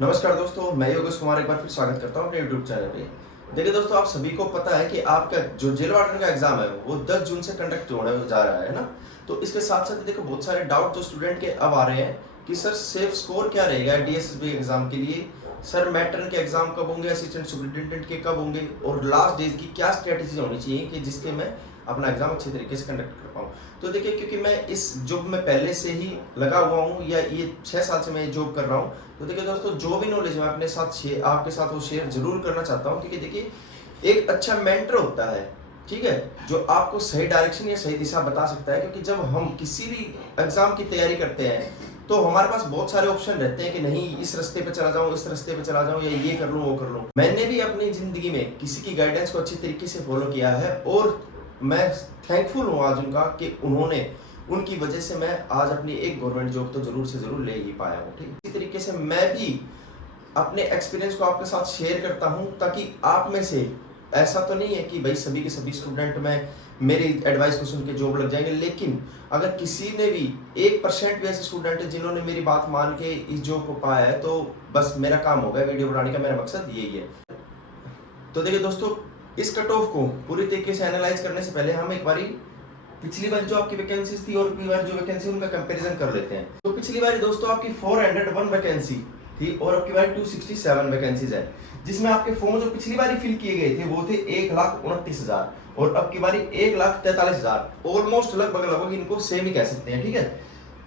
नमस्कार दोस्तों, मैं योगेश कुमार एक बार फिर स्वागत करता हूं अपने यूट्यूब चैनल पे। देखिए दोस्तों, आप सभी को पता है कि आपका जो जेल वार्डन का एग्जाम है वो 10 जून से कंडक्ट होने जा रहा है ना। तो इसके साथ साथ देखो बहुत सारे डाउट जो स्टूडेंट के अब आ रहे हैं कि सर सेफ स्कोर क्या रहेगा डीएसएसबी एग्जाम के लिए। सर मैट्रिक के एग्जाम कब होंगे, असिस्टेंट सुपरिटेंडेंट के कब होंगे, और लास्ट डेज की क्या स्ट्रेटेजी होनी चाहिए कि जिसके मैं अपना एग्जाम अच्छे तरीके से कंडक्ट कर पाऊँ। तो देखिए, क्योंकि मैं इस जॉब में पहले से ही लगा हुआ हूँ, या ये 6 साल से मैं ये जॉब कर रहा हूँ, तो देखिए दोस्तों, जो भी नॉलेज मैं अपने साथ आपके साथ वो शेयर जरूर करना चाहता हूँ। क्योंकि देखिए, एक अच्छा मेंटर होता है, ठीक है, जो आपको सही डायरेक्शन या सही दिशा बता सकता है। क्योंकि जब हम किसी भी एग्जाम की तैयारी करते हैं तो हमारे पास बहुत सारे ऑप्शन रहते हैं कि नहीं, इस रास्ते पे चला जाऊं, इस रास्ते पे चला जाऊं, या ये कर लूं, वो कर लूं। मैंने भी अपनी जिंदगी में किसी की गाइडेंस को अच्छी तरीके से फॉलो किया है, और मैं थैंकफुल हूँ आज उनका कि उनकी वजह से मैं आज अपनी एक गवर्नमेंट जॉब तो जरूर से जरूर ले ही पाया हूँ। ठीक, इसी तरीके से मैं भी अपने एक्सपीरियंस को आपके साथ शेयर करता हूँ, ताकि आप में से ऐसा तो नहीं है कि भाई सभी के सभी स्टूडेंट में मेरी एडवाइस को सुन के जॉब लग जाएंगे, लेकिन अगर किसी ने भी 1% भी ऐसे स्टूडेंट है जिन्होंने मेरी बात मान के इस जॉब को पाया है, तो बस मेरा काम हो गया। वीडियो बनाने का मेरा मकसद यही है। तो देखिए दोस्तों, इस कट ऑफ को पूरी तरीके से एनालाइज करने से पहले हम एक बारी पिछली बार जो आपकी वैकेंसीज थी और अगली बार जो वैकेंसी उनका कंपैरिजन कर लेते हैं। तो पिछली बार दोस्तों आपकी 401 वैकेंसी थी और अब की बार 267 वैकेंसीज है, जिसमें आपके फॉर्म जो पिछली बार फिल किए गए थे वो थे 1,29,000 और अब की बारी 1,43,000। ऑलमोस्ट लगभग लगभग इनको सेम ही कह सकते हैं। ठीक है,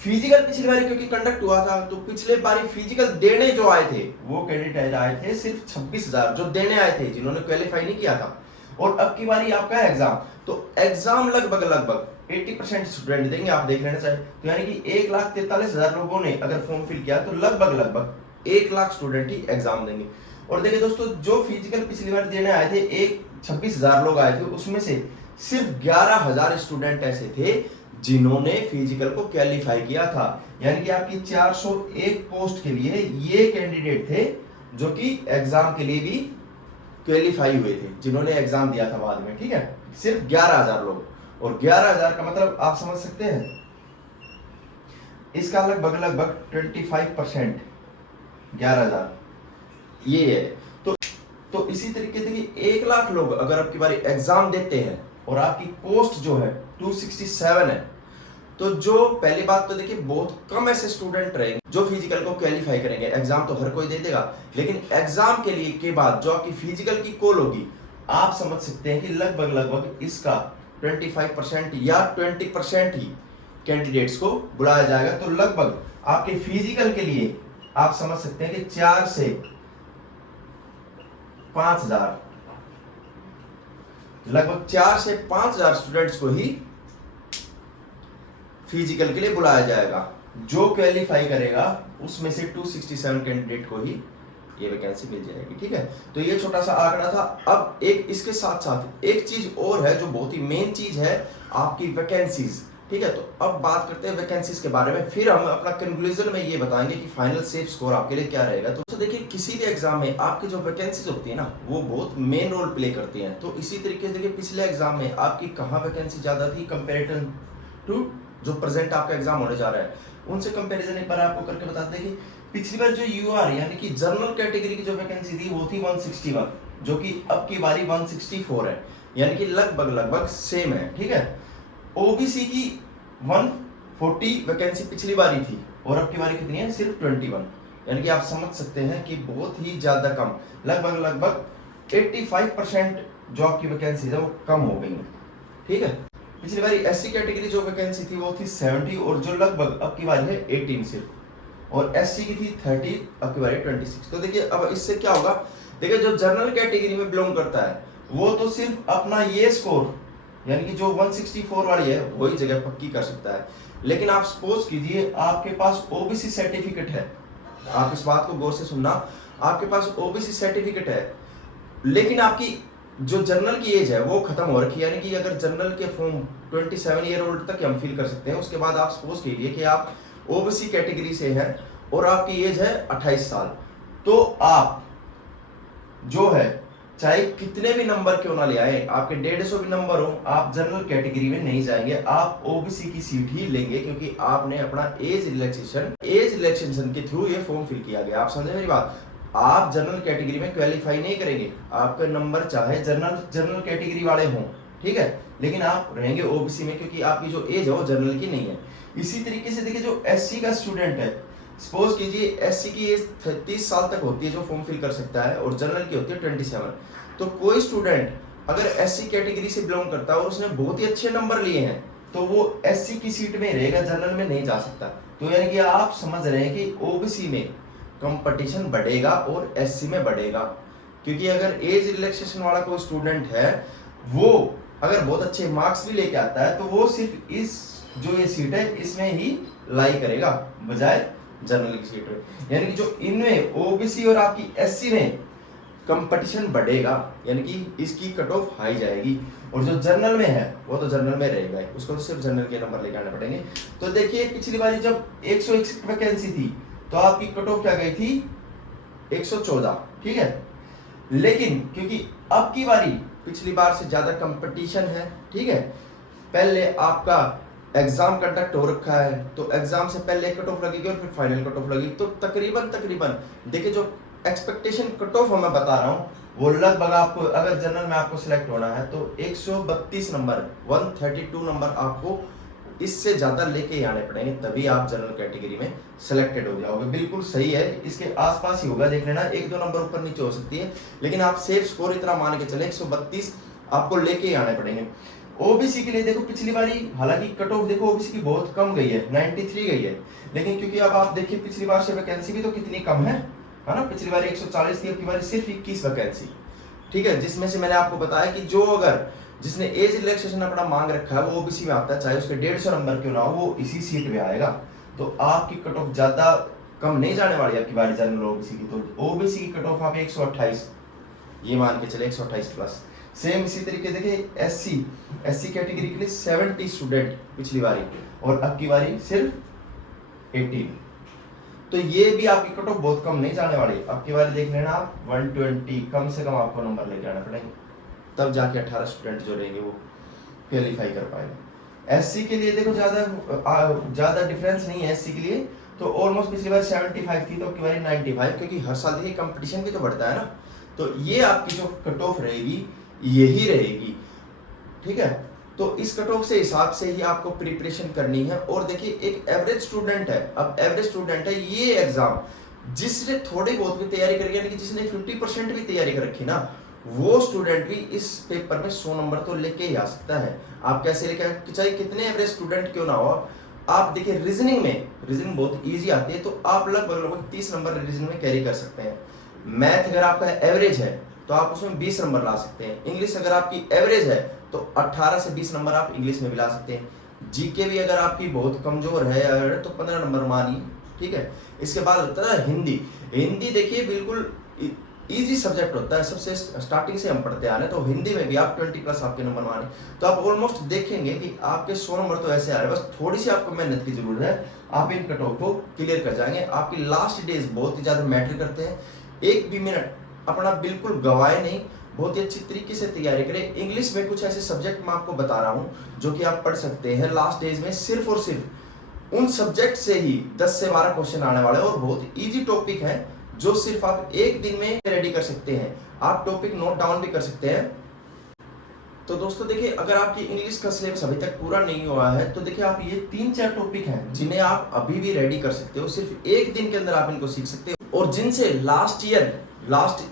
फिजिकल पिछली बारी क्योंकि कंडक्ट हुआ था, तो पिछले बारी फिजिकल देने जो आए थे वो कैंडिडेट आए थे सिर्फ 26,000 जो देने आए थे, जिन्होंने क्वालिफाई नहीं किया था। और अब की बारी आपका एग्जाम, तो एग्जाम लगभग लगभग 80% स्टूडेंट देंगे, आप देख लेना चाहिए। तो यानी कि 1,43,000 लोगों ने अगर फॉर्म फिल किया तो लगभग लगभग 1 लाख स्टूडेंट ही एग्जाम देंगे। और देखिए दोस्तों, जो फिजिकल पिछली बार देने आए थे 26,000 लोग आए थे, उसमें से सिर्फ 11,000 स्टूडेंट ऐसे थे जिन्होंने फिजिकल को क्वालिफाई किया था। यानी कि आपकी 401 पोस्ट के लिए ये कैंडिडेट थे जो कि एग्जाम के लिए भी क्वालिफाई हुए थे, जिन्होंने एग्जाम दिया था बाद में। ठीक है, सिर्फ 11,000 लोग, और 11,000 का मतलब आप समझ सकते हैं, इसका लगभग लगभग 25% 11,000 ये है। तो इसी तरीके से कि 1 लाख लोग अगर आपकी बारी एग्जाम देते हैं और आपकी पोस्ट जो है 267 है, तो जो पहली बात तो देखिए, बहुत कम ऐसे स्टूडेंट रहेंगे जो फिजिकल को क्वालिफाई करेंगे। एग्जाम तो हर कोई दे देगा, लेकिन एग्जाम के लिए के बाद जो आपकी फिजिकल की कॉल होगी, आप समझ सकते हैं कि लगभग लगभग इसका 25% या 20% ही कैंडिडेट्स को बुलाया जाएगा। तो लगभग आपके फिजिकल के लिए आप समझ सकते हैं कि 4 से 5,000, लगभग 4 से 5,000 स्टूडेंट्स को ही फिजिकल के लिए बुलाया जाएगा। जो क्वालिफाई करेगा उसमें से 267 कैंडिडेट को ही ये वैकेंसी मिल जाएगी। ठीक है, तो ये छोटा सा आंकड़ा था। अब एक इसके साथ साथ एक चीज और है जो बहुत ही मेन चीज है, आपकी वैकेंसीज। ठीक है, तो अब बात करते हैं वैकेंसीज के बारे में, फिर हम अपना कंक्लूजन में ये बताएंगे कि फाइनल सेफ स्कोर आपके लिए क्या रहेगा। तो देखिए, किसी भी एग्जाम में आपकी जो वैकेंसीज होती है ना, वो बहुत मेन रोल प्ले करती हैं। तो इसी तरीके से देखिए, पिछले एग्जाम में आपकी कहाँ वैकेंसी ज्यादा थी कंपेरेटिव टू जो प्रेजेंट आपका एग्जाम होने जा रहा है, उनसे कंपैरिजन एक बार आपको करके बताते हैं कि पिछली बार जो यूआर यानी कि जनरल कैटेगरी की जो वैकेंसी थी वो थी 161, जो कि अब की बारी 164 है, यानी कि लगभग लगभग सेम है। ठीक है, ओबीसी की 140 वैकेंसी पिछली बारी थी और अब की बारी कितनी है, सिर्फ 21। यानी कि आप समझ सकते हैं कि बहुत ही ज्यादा कम, लगभग लगभग 85% जो आपकी वैकेंसी है वो कम हो गई है। ठीक है, पिछली बारी एससी कैटेगरी जो वैकेंसी थी वो थी 70 और जो लगभग अब की बारी है 18 सिर्फ, और एससी की थी 30, अब की बारी 26। तो देखिए, अब इससे क्या होगा, देखिए जो जनरल कैटेगरी में बिलोंग करता है वो तो सिर्फ अपना ये स्कोर यानी कि जो 164 वाली है वही जगह पक्की कर सकता है। लेकिन आप सपोज कीजिए आपके पास ओबीसी सर्टिफिकेट है, आप इस बात को गौर से सुनना, आपके पास ओबीसी सर्टिफिकेट है, लेकिन आपकी जो जनरल की एज है वो खत्म हो रखी है। यानी कि अगर जनरल के फॉर्म 27 ईयर ओल्ड तक हम फिल कर सकते हैं, उसके बाद आप सपोज कीजिए कि आप ओबीसी कैटेगरी से हैं और आपकी एज है 28 साल, तो आप जो है चाहे कितने भी नंबर क्यों ना ले आए, आपके 150 भी नंबर हो, आप जनरल कैटेगरी में नहीं जाएंगे, आप ओबीसी की सीट ही लेंगे, क्योंकि आपने अपना एज रिलैक्सेशन के थ्रू ये फॉर्म फिल किया गया। आप समझे मेरी बात? आप जनरल कैटेगरी में क्वालिफाई नहीं करेंगे, आपका नंबर चाहे जनरल कैटेगरी वाले हों, ठीक है, लेकिन आप रहेंगे ओबीसी में, क्योंकि आपकी जो एज है वो जनरल की नहीं है। इसी तरीके से देखिए, जो एससी का स्टूडेंट है, सपोज कीजिए एससी की एज 30 साल तक होती है जो फॉर्म फिल कर सकता है, और जनरल की होती है 27। तो कोई स्टूडेंट अगर एससी कैटेगरी से बिलोंग करता है और उसने बहुत ही अच्छे नंबर लिए हैं, तो वो एससी की सीट में रहेगा, जनरल में नहीं जा सकता। तो यानी कि आप समझ रहे हैं कि ओबीसी में कंपटीशन बढ़ेगा और एससी में बढ़ेगा, क्योंकि अगर एज रिलैक्सेशन वाला कोई स्टूडेंट है, वो अगर बहुत अच्छे मार्क्स भी लेके आता है, तो वो सिर्फ इस जो ये सीट है इसमें ही लाई करेगा, बजाय जनरल की सीट में। यानी कि जो इनमें ओबीसी और आपकी एससी में कंपटीशन बढ़ेगा, यानी कि इसकी कट ऑफ हाई जाएगी, और जो जनरल में है वो तो जनरल में रहेगा ही, उसको तो सिर्फ जनरल के नंबर लेके आने पड़ेंगे। तो देखिए पिछली बार जब 161 वैकेंसी थी, तो आपकी कट ऑफ क्या गई थी? 114, ठीक है। लेकिन क्योंकि अब की बारी पिछली बार से ज्यादा कंपटीशन है, ठीक है, पहले आपका एग्जाम कंडक्ट हो रखा है, तो एग्जाम से पहले कट ऑफ लगेगी और फिर फाइनल कट ऑफ लगेगी, तो तकरीबन देखिए जो एक्सपेक्टेशन कट ऑफ मैं बता रहा हूँ, वो लगभग आपको, अगर जनरल में आपको सिलेक्ट होना है तो 132 नंबर, 132 नंबर आपको इससे ज्यादा लेके ही आने पड़ेंगे, तभी आप जनरल कैटेगरी में सिलेक्टेड हो जाओगे। बिल्कुल सही है, इसके आसपास ही होगा, देख लेना, 1-2 नंबर ऊपर नीचे हो सकती है, लेकिन आप सेफ स्कोर इतना मान के चले 132 आपको लेके ही आने पड़ेंगे। ओबीसी के लिए देखो पिछली बारी, हालांकि कट ऑफ देखो ओबीसी की बहुत कम गई है, 93 गई है, लेकिन क्योंकि अब आप देखिए पिछली बार से वैकेंसी भी तो कितनी कम है ना, पिछली बार 140 थी, अब की बार सिर्फ 21 वैकेंसी, ठीक है, जिसमें से मैंने आपको बताया कि जो अगर जिसने एज रिलैक्सेशन अपना मांग रखा है वो ओबीसी में आता है, चाहे उसके 150 नंबर क्यों ना हो, वो इसी सीट में आएगा। तो आपकी कट ऑफ ज्यादा कम नहीं जाने वाली आपकी बारी जनरल ओबीसी की। तो ओबीसी की कट ऑफ आप 128 ये मान के चले, 128 प्लस। सेम इसी तरीके देखिए एससी कैटेगरी के लिए 70 स्टूडेंट पिछली बारी, और अब की बारी सिर्फ 18। तो ये भी आपकी कट ऑफ बहुत कम नहीं जाने वाली, अब की बारी देख लेना आप 120 कम से कम आपको नंबर लेके आना पड़ेंगे, तब जाके 18 स्टूडेंट जो रहेंगे वो क्वालिफाई कर पाएंगे। एससी के लिए देखो ज्यादा डिफरेंस नहीं है एससी के लिए, तो ऑलमोस्ट पिछली बार 75 थी, तो अब की बारी 95, क्योंकि हर साल देखिए कंपटीशन भी तो बढ़ता है ना, तो ये आपकी जो कट ऑफ रहेगी यही रहेगी, ठीक है। तो इस कट ऑफ से हिसाब से ही आपको प्रिपरेशन करनी है। और देखिए एक एवरेज स्टूडेंट है, अब एवरेज स्टूडेंट है, ये एग्जाम जिसने थोड़ी बहुत भी तैयारी करी, यानी कि जिसने 50% भी तैयारी कर रखी ना, वो स्टूडेंट भी इस पेपर में 100 नंबर तो लेके ही आ सकता है। आप कैसे लेके, चाहे कितने एवरेज स्टूडेंट क्यों ना हो, आप देखिए रीजनिंग बहुत इजी आती है, तो आप लगभग 30 नंबर रीजनिंग में कैरी कर सकते हैं। मैथ अगर आपका एवरेज है तो आप उसमें 20 नंबर ला सकते हैं। इंग्लिश अगर आपकी एवरेज है तो 18 से 20 नंबर आप इंग्लिश में भी ला सकते हैं। जीके भी अगर आपकी बहुत कमजोर है तो 15 नंबर मानिए, ठीक है। इसके बाद होता है हिंदी देखिए बिल्कुल इजी सब्जेक्ट होता है, सबसे स्टार्टिंग से हम पढ़ते आ रहे हैं, तो हिंदी में भी आप 20 प्लस आपके नंबर माने, तो आप ऑलमोस्ट देखेंगे कि आपके 100 नंबर तो ऐसे आ रहे हैं। बस थोड़ी सी आपको मेहनत की जरूरत है, आप इन कट ऑफ को क्लियर कर जाएंगे। आपकी लास्ट डेज बहुत ही ज्यादा मैटर करते हैं, एक भी मिनट अपना बिल्कुल गवाए नहीं, बहुत ही अच्छी तरीके से तैयारी करें। इंग्लिश में कुछ ऐसे सब्जेक्ट मैं आपको बता रहा हूँ जो कि आप पढ़ सकते हैं लास्ट डेज में, सिर्फ और सिर्फ उन सब्जेक्ट से ही 10 से 12 क्वेश्चन आने वाले हैं, और बहुत इजी टॉपिक है जो सिर्फ आप एक दिन में रेडी कर सकते हैं। आप टॉपिक नोट डाउन भी कर सकते हैं। तो दोस्तों देखिए, अगर आपकी इंग्लिश का सिलेबस अभी तक पूरा नहीं हुआ है तो देखिए आप ये 3-4 टॉपिक हैं जिन्हें आप अभी भी रेडी कर सकते हो, सिर्फ एक दिन के अंदर आप इनको सीख सकते हो। और जिनसे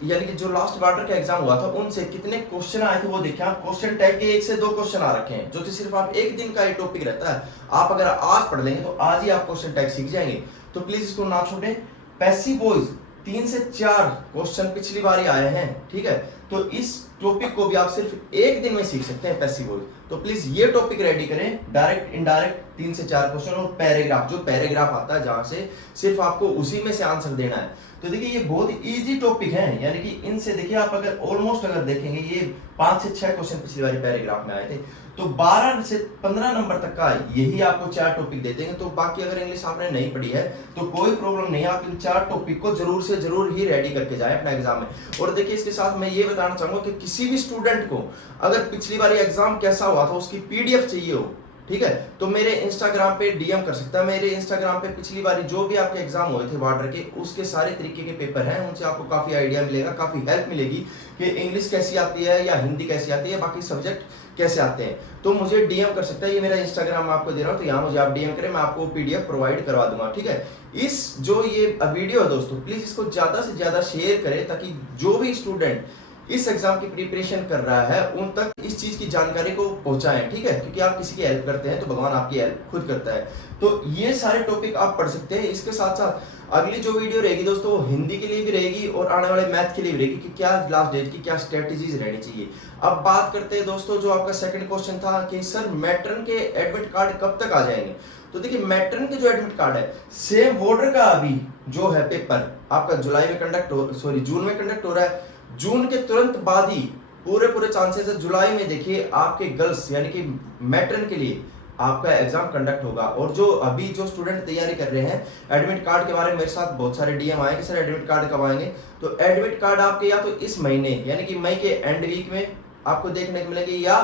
यानी कि जो लास्ट क्वार्टर का एग्जाम हुआ था उनसे कितने क्वेश्चन आए थे वो देखिए आप। क्वेश्चन टैग के 1 से 2 क्वेश्चन आ रखे हैं, जो कि सिर्फ आप एक दिन का ये टॉपिक रहता है। आप अगर आज पढ़ लेंगे तो आज ही आप क्वेश्चन टैग सीख जाएंगे, तो प्लीज इसको ना छोड़ें। पैसिव वॉइस 3 से 4 क्वेश्चन पिछली बार ही आए हैं, ठीक है, तो इस टॉपिक को भी आप सिर्फ एक दिन में सीख सकते हैं, पैसिव वॉइस। तो प्लीज ये टॉपिक रेडी करें, डायरेक्ट इनडायरेक्ट 3 से 4 क्वेश्चन, और पैराग्राफ, जो पैराग्राफ आता है जहां से सिर्फ आपको उसी में से आंसर देना है। तो देखिए ये बहुत इजी टॉपिक है, यानी कि इनसे देखिए आप अगर ऑलमोस्ट अगर देखेंगे ये 5 से 6 क्वेश्चन पिछली बारी पैराग्राफ में आए थे, तो 12 से 15 नंबर तक का यही आपको 4 टॉपिक दे देंगे। तो बाकी अगर इंग्लिश आपने नहीं पढ़ी है तो कोई प्रॉब्लम नहीं है, आप इन 4 टॉपिक को जरूर से जरूर ही रेडी करके जाएं अपना एग्जाम में। और देखिए इसके साथ मैं ये बताना चाहूंगा कि किसी भी स्टूडेंट को अगर पिछली बारी एग्जाम कैसा हुआ था उसकी पीडीएफ चाहिए हो, ठीक है, तो मेरे इंस्टाग्राम पे डीएम कर सकता है। मेरे इंस्टाग्राम पे पिछली बार जो भी आपके एग्जाम हुए थे वाटर के, उसके सारे तरीके के पेपर हैं, उनसे आपको काफी आइडिया मिलेगा, काफी हेल्प मिलेगी कि इंग्लिश कैसी आती है या हिंदी कैसी आती है, बाकी सब्जेक्ट कैसे आते हैं। तो मुझे डीएम कर सकता है, ये मेरा इंस्टाग्राम आपको दे रहा हूँ, तो यहाँ मुझे आप डीएम करें, मैं आपको पीडीएफ प्रोवाइड करवा दूंगा, ठीक है। इस जो ये वीडियो है दोस्तों, प्लीज इसको ज्यादा से ज्यादा शेयर करें ताकि जो भी स्टूडेंट इस एग्जाम की प्रिपरेशन कर रहा है उन तक इस चीज की जानकारी को पहुंचाएं, ठीक है, क्योंकि आप किसी की हेल्प करते हैं तो भगवान आपकी हेल्प खुद करता है। तो ये सारे टॉपिक आप पढ़ सकते हैं। इसके साथ साथ अगली जो वीडियो रहेगी दोस्तों वो हिंदी के लिए भी रहेगी और आने वाले मैथ के लिए भी रहेगी कि क्या लास्ट डेट की क्या स्ट्रेटेजीज रहनी चाहिए। अब बात करते हैं दोस्तों, जो आपका सेकंड क्वेश्चन था कि सर मैट्रन के एडमिट कार्ड कब तक आ जाएंगे। तो देखिए मैट्रन के जो एडमिट कार्ड है, सेम बॉर्डर का अभी जो है पेपर आपका जून में कंडक्ट हो रहा है, जून के तुरंत बाद ही पूरे चांसेस है जुलाई में देखिए आपके गर्ल्स यानी कि मैट्रन के लिए आपका एग्जाम कंडक्ट होगा। और जो अभी जो स्टूडेंट तैयारी कर रहे हैं एडमिट कार्ड के बारे में मेरे साथ बहुत सारे डीएम आए कि सर एडमिट कार्ड कब आएंगे, तो एडमिट कार्ड आपके या तो इस महीने यानी कि मई के एंड वीक में आपको देखने को मिलेंगे या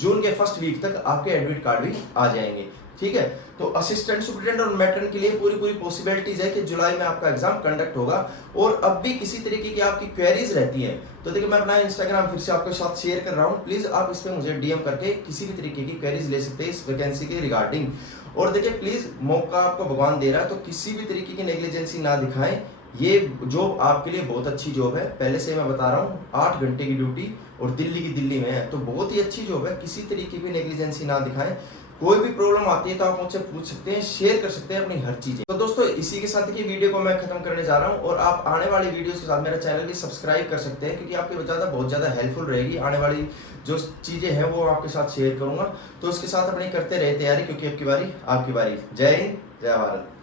जून के फर्स्ट वीक तक आपके एडमिट कार्ड भी आ जाएंगे, ठीक है। तो असिस्टेंट सुपरिटेंडेंट और मैट्रन के लिए पूरी पॉसिबिलिटीज है कि जुलाई में आपका एग्जाम कंडक्ट होगा। और अब भी किसी तरीके की आपकी क्वेरीज रहती हैं तो देखिए मैं अपना इंस्टाग्राम फिर से आपके साथ शेयर कर रहा हूं, प्लीज आप इस पे मुझे डीएम करके किसी भी तरीके की क्वेरीज ले सकते हैं इस वैकेंसी के रिगार्डिंग। और देखिए प्लीज मौका आपको भगवान दे रहा है तो किसी भी तरीके की नेग्लिजेंसी ना दिखाएं। ये जॉब आपके लिए बहुत अच्छी जॉब है, पहले से मैं बता रहा हूँ, 8 घंटे की ड्यूटी और दिल्ली में है, तो बहुत ही अच्छी जॉब है। किसी तरीके की नेग्लिजेंसी ना दिखाएं। कोई भी प्रॉब्लम आती है तो आप मुझसे पूछ सकते हैं, शेयर कर सकते हैं अपनी हर चीजें। तो दोस्तों इसी के साथ देखिए वीडियो को मैं खत्म करने जा रहा हूं और आप आने वाली वीडियोस के साथ मेरा चैनल भी सब्सक्राइब कर सकते हैं क्योंकि आपकी बहुत ज्यादा हेल्पफुल रहेगी। आने वाली जो चीजें हैं वो आपके साथ शेयर करूंगा, तो उसके साथ अपनी करते रहे तैयारी क्योंकि अब की बारी आपकी बारी। जय हिंद, जय भारत।